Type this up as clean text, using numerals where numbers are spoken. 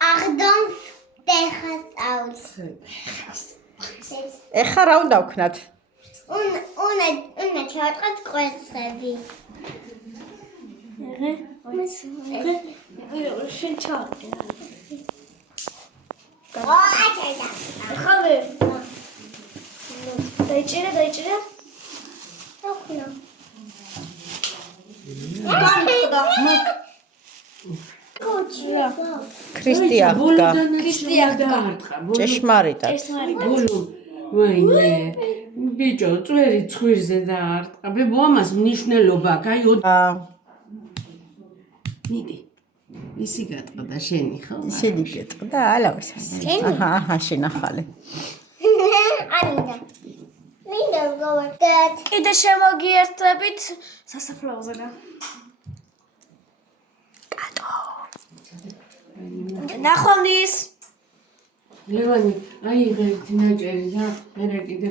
აღდომს დეხას წავს. ეხლა რა უნდა ვქნათ? უნდა ჩავატყოთ კვერცხები. შენ ჩავატყე. აჩერდა. ხავე. დაიჭირა. ოქნო. გამხდა. კოჩია. ქრისტია გა. ქრისტია გა. ჭეშმარიტად. ბოლო ვაიმე ბიჭო წვერი ცხვირზე დაარტყა ბებო ამას მნიშვნელობა გაიო მიდი ისი გატყდა შენი ხო ისინი გეტყდა ალავსას აჰა შენახალე ანიდა. მინდა გავარდეთ. კიდე შემოგიერთებით სასაფლაოზე. კატო. ნახვამდის. ლევანი აიღე ერთი ნაჭერი და მერე კიდე